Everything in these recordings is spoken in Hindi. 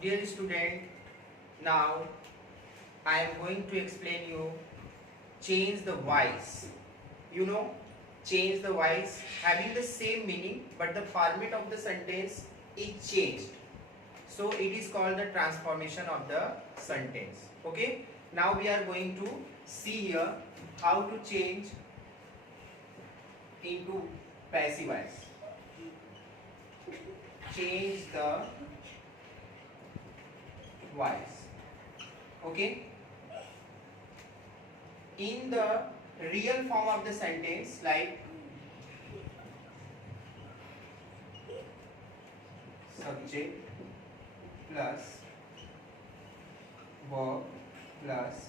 Dear student, now I am going to explain you change the voice. You know, change the voice having the same meaning but the format of the sentence is changed. So it is called the transformation of the sentence. Okay. Now we are going to see here how to change into passive voice. Change the voice. Okay. In the real form of the sentence, like subject plus verb plus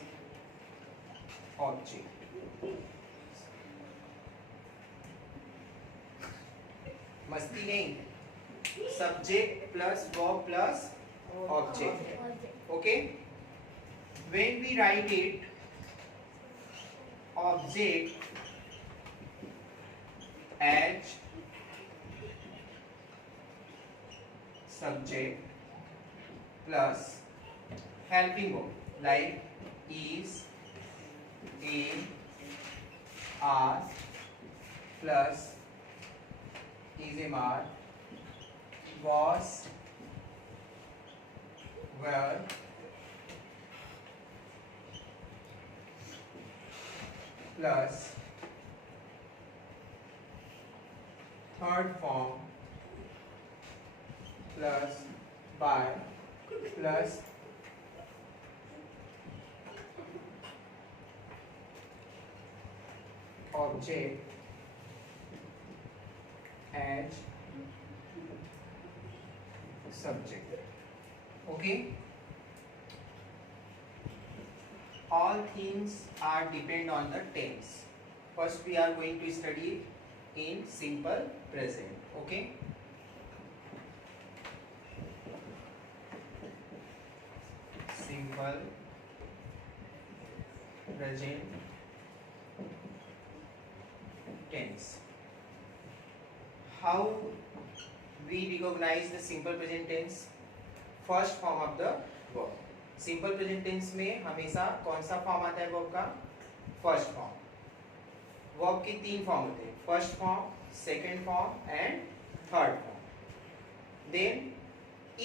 object. मस्ती नहीं, subject plus verb plus object. Okay. When we write it, object as subject plus helping verb like is, am, are plus is, am, are, was, were, plus third form plus by plus object as subject. Okay. All things are depend on the tense. First we are going to study in simple present. Okay. Simple present tense. How we recognize the simple present tense? First form of the verb. Simple present tense में हमेशा कौन सा फॉर्म आता है वर्ब का? First form. वर्ब के तीन फॉर्म होते हैं, first form, second form and third form. Then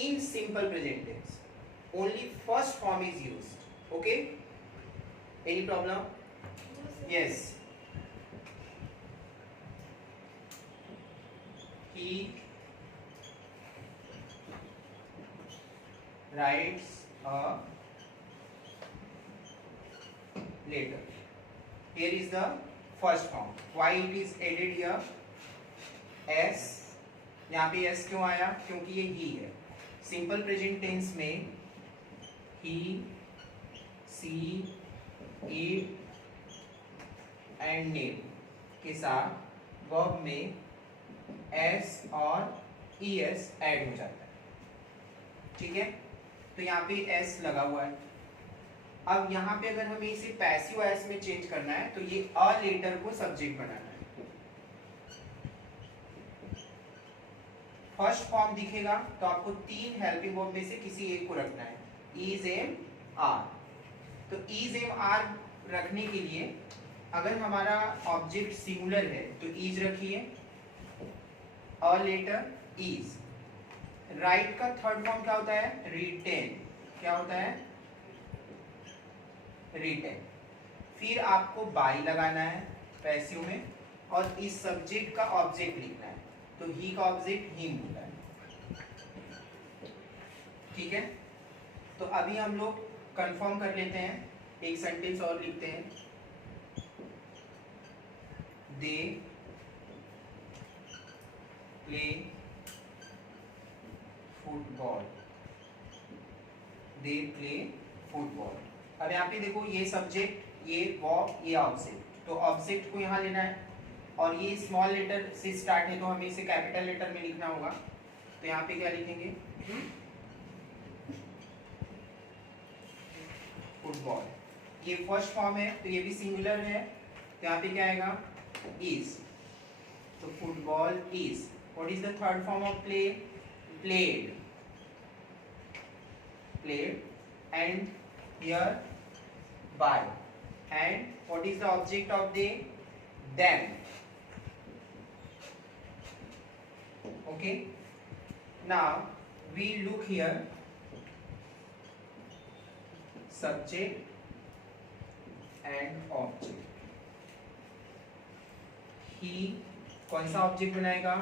in simple present tense only first form is used. Okay, any problem? Yes. He writes a letter. Here is the first form. Why it is added here? S. यहाँ पे S क्यों आया? क्योंकि ये he है। सिंपल प्रेजेंट टेंस में he, she, it and name के साथ वर्ब में S और es ऐड हो जाता है। ठीक है, तो यहाँ पे s लगा हुआ है। अब यहाँ पे अगर हमें इसे पैसिव वॉइस में चेंज करना है तो ये अ लेटर को सब्जेक्ट बनाना है। फर्स्ट फॉर्म दिखेगा तो आपको तीन हेल्पिंग वर्ब में से किसी एक को रखना है, इज, एम, आर। तो इज, एम, आर रखने के लिए अगर हमारा ऑब्जेक्ट सिंगुलर है तो इज रखिए, अ लेटर इज। राइट का थर्ड फॉर्म क्या होता है? रिटेन। क्या होता है? रिटेन। फिर आपको बाय लगाना है पैसिव में और इस सब्जेक्ट का ऑब्जेक्ट लिखना है, तो ही का ऑब्जेक्ट हिम होता है। ठीक है, तो अभी हम लोग कंफर्म कर लेते हैं, एक सेंटेंस और लिखते हैं। They play football. They play football. अब यहाँ पे देखो, ये सब्जेक्ट, ये वर्ब, ये ऑब्जेक्ट। तो ऑब्जेक्ट को यहाँ लेना है और ये स्मॉल लेटर से स्टार्ट है तो हमें इसे कैपिटल लेटर में लिखना होगा। तो यहाँ पे क्या लिखेंगे? फुटबॉल। ये फर्स्ट फॉर्म है तो ये भी सिंगुलर है, तो यहाँ पे क्या आएगा? इज। तो football is. What is the third form of play? Played. played, and here by, and what is the object of they? Them. Okay, now we look here, subject and object. he कौन सा ऑब्जेक्ट बनाएगा?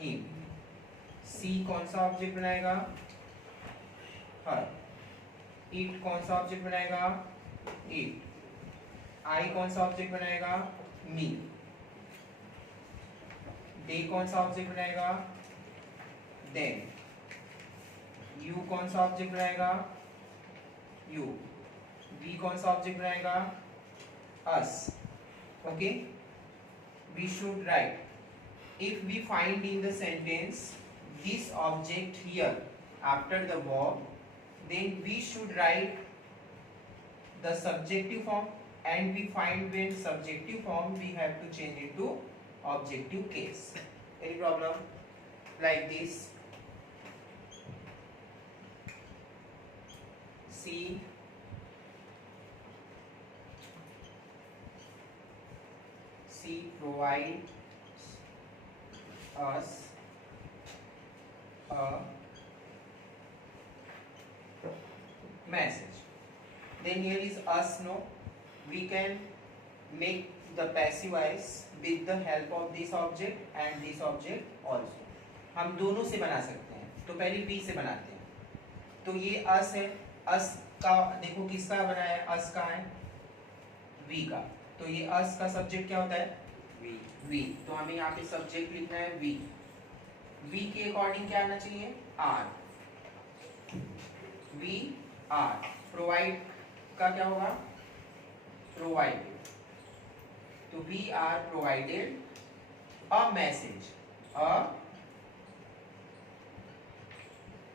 him. she कौन सा ऑब्जेक्ट बनाएगा? her. it कौन सा ऑब्जेक्ट बनाएगा? it. I कौन सा ऑब्जेक्ट बनाएगा? me. they कौन सा ऑब्जेक्ट बनाएगा? them. you कौन सा ऑब्जेक्ट बनाएगा? you. we कौन सा ऑब्जेक्ट बनाएगा? us. Okay, we should write if we find in the sentence this object here after the verb, then we should write the subjective form, and we find when subjective form we have to change it to objective case. Any problem? Like this, see she provides us a message. Then here is us, no, we can make the passive voice with the help of this object and this object also. हम दोनों से बना सकते हैं. तो पहले we से बनाते हैं. तो ये us है. us का देखो किसका बना है? us का है, we का. तो ये us का सब्जेक्ट क्या होता है? we. तो हमें यहाँ पे सब्जेक्ट लिखना है we. we के अकॉर्डिंग क्या आना चाहिए? are. we are. provide का क्या होगा? provided. तो we are provided a message. a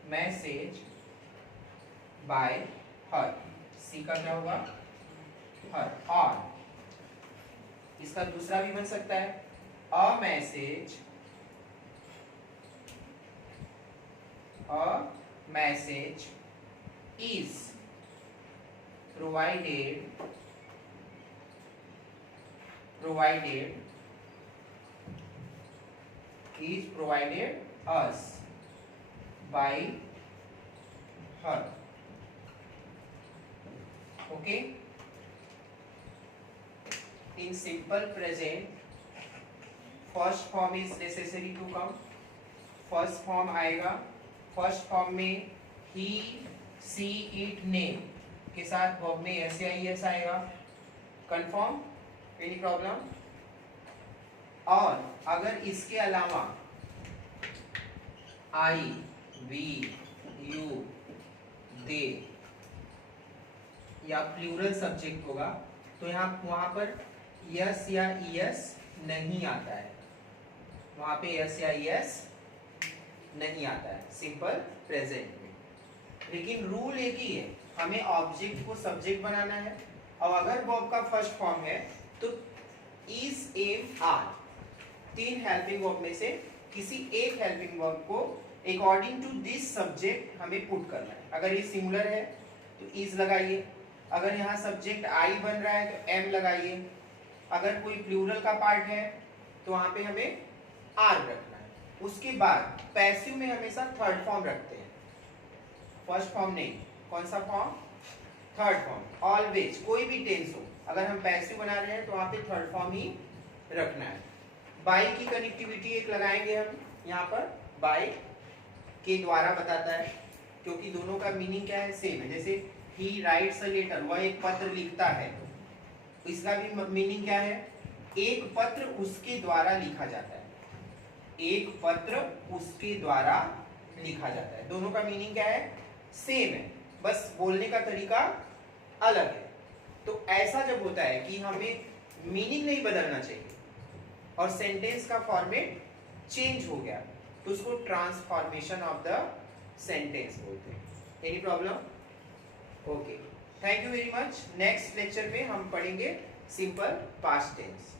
message by her. सी का क्या होगा? her. और इसका दूसरा भी बन सकता है, a message is provided us by her. Okay, in simple present first form is necessary to come. First form आएगा. फर्स्ट फॉर्म में he, she, it, name के साथ वर्ब में एस या ई एस आएगा. कंफर्म? Any problem? और अगर इसके अलावा I, we, you, they या प्लूरल सब्जेक्ट होगा तो यहाँ वहां पर यस या ईएस नहीं आता है. वहां पे यस या ईएस नहीं आता है सिंपल प्रेजेंट में. लेकिन रूल एक ही है, हमें ऑब्जेक्ट को सब्जेक्ट बनाना है. और अगर वर्ब का फर्स्ट फॉर्म है तो इज, एम, आर तीन हेल्पिंग वर्ब में से किसी एक हेल्पिंग वर्ब को अकॉर्डिंग टू दिस सब्जेक्ट हमें पुट करना है. अगर ये सिंगुलर है तो इज लगाइए. अगर यहाँ सब्जेक्ट आई बन रहा है तो एम लगाइए. अगर कोई प्लूरल का पार्ट है तो वहां पे हमें आर रखना है. उसके बाद पैसिव में हमेशा थर्ड फॉर्म रखते हैं, फर्स्ट फॉर्म नहीं. कौन सा फॉर्म? Third form. ऑलवेज कोई भी टेंस हो, अगर हम पैसिव बना रहे हैं तो वहां पे थर्ड फॉर्म ही रखना है. बाय की कनेक्टिविटी एक लगाएंगे हम यहाँ पर. बाय के द्वारा बताता है क्योंकि दोनों का मीनिंग क्या है? सेम है. जैसे ही राइट्स अ लेटर, वह एक पत्र लिखता है, तो इसका भी मीनिंग क्या है? एक पत्र उसके द्वारा लिखा जाता है. एक पत्र उसके द्वारा लिखा जाता है. दोनों का मीनिंग क्या है? सेम है, बस बोलने का तरीका अलग है. तो ऐसा जब होता है कि हमें मीनिंग नहीं बदलना चाहिए और सेंटेंस का फॉर्मेट चेंज हो गया तो उसको ट्रांसफॉर्मेशन ऑफ द सेंटेंस बोलते हैं. Any problem? Okay, thank you very much. Next lecture में हम पढ़ेंगे सिंपल पास्ट टेंस.